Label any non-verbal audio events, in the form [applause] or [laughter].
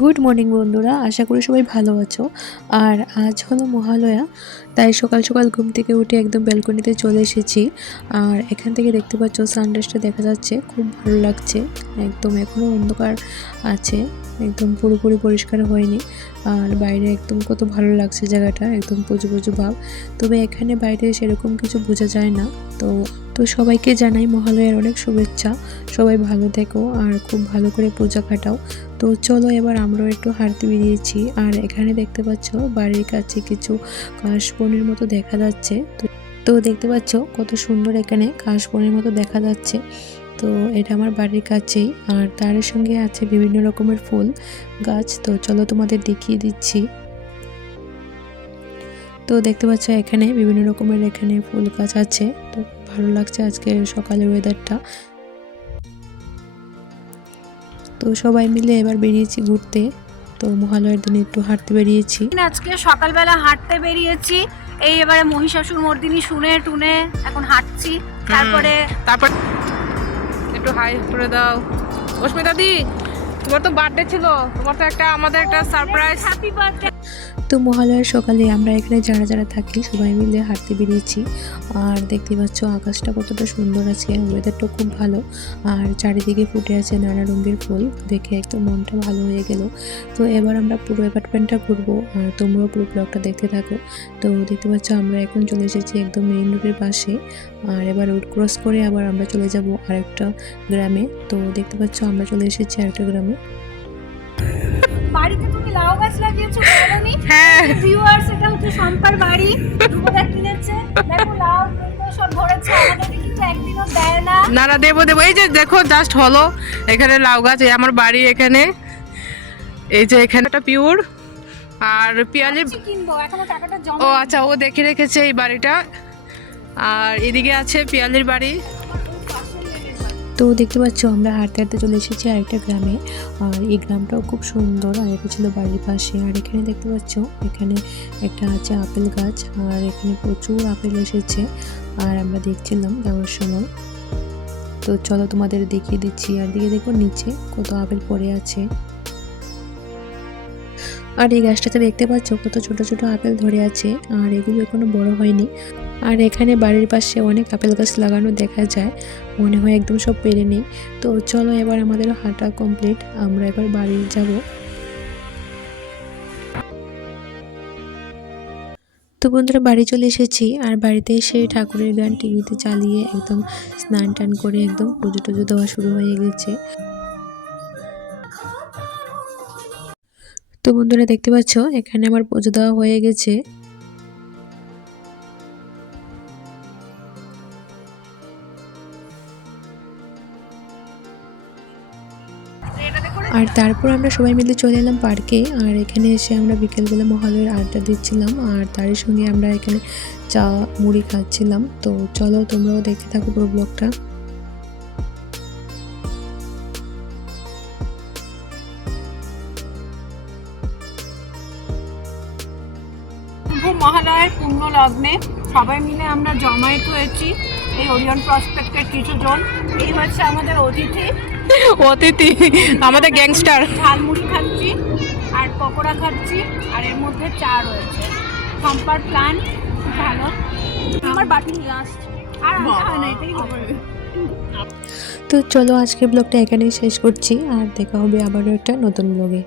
Good morning বন্ধুরা। আশা করি সবাই ভালো আছো। আর আজ হলো মহালয়া, তাই সকাল সকাল ঘুম থেকে উঠে একদম ব্যালকনিতে চলে এসেছি। আর এখান থেকে দেখতে পাচ্ছ সানরাইজটা দেখা যাচ্ছে। খুব ভালো লাগছে। একদম এখনও অন্ধকার আছে। একদম পুরোপুরি পরিষ্কার হয়নি। আর বাইরে একদম কত ভালো লাগছে জায়গাটা। একদম পুজো পুজো ভাব। তবে এখানে বাইরে সেরকম কিছু বোঝা যায় না। তো তো সবাইকে জানাই মহালয়ার অনেক শুভেচ্ছা। সবাই ভালো থেকো আর খুব ভালো করে পূজা কাটাও তো চলো এবার আমরাও একটু হাঁটতে বেরিয়েছি। আর এখানে দেখতে পাচ্ছ বাড়ির কাছে কিছু কাশবনের মতো দেখা যাচ্ছে। তো তো দেখতে পাচ্ছ কত সুন্দর এখানে কাশবনের মতো দেখা যাচ্ছে। তো এটা আমার বাড়ির কাছেই। আর তার সঙ্গে আছে বিভিন্ন রকমের ফুল গাছ। তো চলো তোমাদের দেখিয়ে দিচ্ছি। তো দেখতে পাচ্ছ এখানে বিভিন্ন রকমের এখানে ফুল গাছ আছে। তো ভালো লাগছে আজকে সকালের ওয়েদারটা তো সবাই মিলে এবার বেরিয়েছি ঘুরতে। তো মহালয়ার দিনে একটু হাঁটতে বেরিয়েছি। আজকে সকালবেলা হাঁটতে বেরিয়েছি। এই এবারে মহিষাসুর মর্দিনী শুনে টুনে এখন হাঁটছি। তারপরে তারপর একটু হাই করে দাও। অস্মিতা দি তোমার তো বার্থডে ছিল। তোমার তো একটা আমাদের একটা সারপ্রাইজ হ্যাপি বার্থডে তো মহালয়ার সকালে আমরা এখানে যারা যারা থাকি, সবাই মিলে হাঁটতে বেরিয়েছি। আর দেখতে পাচ্ছ, আকাশটা কতটা সুন্দর আছে ওয়েদারটা খুব ভালো। আর চারিদিকে ফুটে আছে নানা রঙের ফুল, দেখে একদম মনটা ভালো হয়ে গেল। তো এবার আমরা পুরো অ্যাপার্টমেন্টটা ঘুরবো। আর তোমরাও পুরো ব্লগটা দেখতে থাকো। তো দেখতে পাচ্ছ, আমরা এখন চলে এসেছি একদম মেইন রোডের পাশে। আর এবার রোড ক্রস করে আবার আমরা চলে যাব আরেকটা গ্রামে। তো দেখতে পাচ্ছ, আমরা চলে এসেছি আরেকটা গ্রামে। লাউ গাছ লাগিয়েছো হ্যাঁ। ভিউয়ার্স এটা হচ্ছে সম্পার বাড়ি কিনেছে। দেখো লাউ সব ধরেছে আমাদেরকে কিন্তু একদিনও দেয় না। না না দেবো দেবো। এই যে দেখো জাস্ট হলো। এখানে লাউ গাছ এই আমার বাড়ি এখানে। এই যে এখানে একটা পিওর আর পিয়ালি ও আচ্ছা ও দেখে রেখেছে এই বাড়িটা। আর এদিকে আছে পিয়ালির বাড়ি। তো দেখতে পাচ্ছ, আমরা হাঁটতে হাঁটতে চলে এসেছি আরেকটা গ্রামে। আর এই গ্রামটাও খুব সুন্দর, আর এটা ছিল বাড়ির পাশে। আর এখানে দেখতে পাচ্ছ, এখানে একটা আছে আপেল গাছ, আর এখানে প্রচুর আপেল এসেছে। আর আমরা দেখছিলাম যাওয়ার সময়। তো চলো তোমাদের দেখিয়ে দিচ্ছি। আর দিকে দেখো নিচে কত আপেল পড়ে আছে। আর এই গাছটাতে দেখতে পাচ্ছ, কত ছোট ছোট আপেল ধরে আছে। আর এগুলো এখনও বড় হয়নি। আর এখানে বাড়ির পাশে অনেক আপেল গাছ লাগানো দেখা যায়। মনে হয় একদম সব পেরে নেই। তো চলো এবার আমাদের হাঁটা কমপ্লিট আমরা এবার বাড়ি যাব। তো বন্ধুরা, বাড়ি চলে এসেছি। আর বাড়িতে এসে ঠাকুরের গান টিভিতে চালিয়ে একদম স্নান টান করে একদম পুজো টুজো দেওয়া শুরু হয়ে গেছে। তো বন্ধুরা, দেখতে পাচ্ছ, এখানে আমার পুজো দেওয়া হয়ে গেছে। আর তারপর আমরা সবাই মিলে চলে এলাম পার্কে, আর এখানে এসে আমরা বিকেলবেলা মহালয়ের আড্ডা দিচ্ছিলাম, আর তারই সঙ্গে আমরা এখানে চা, মুড়ি খাচ্ছিলাম। তো চলো তোমরাও দেখতে থাকো পুরো ব্লগটা। মহালয়ের পূর্ণ লগ্নে সবাই মিলে আমরা জমায়েত হয়েছি এই ওরিয়ন প্রসপেক্টের কিছু জন এই হচ্ছে আমাদের অতিথি। [laughs] অতিথি আমাদের গ্যাংস্টার। ঝালমুড়ি খাচ্ছি আর পকোড়া খাচ্ছি আর এর মধ্যে চা রয়েছে। খাম্পার প্ল্যান ভালো। আমার বাটি নিয়ে আসছে। আর না এটাই হবে। তো চলো আজকে ব্লগটা এখানেই শেষ করছি আর দেখা হবে আবারও একটা নতুন ব্লগে।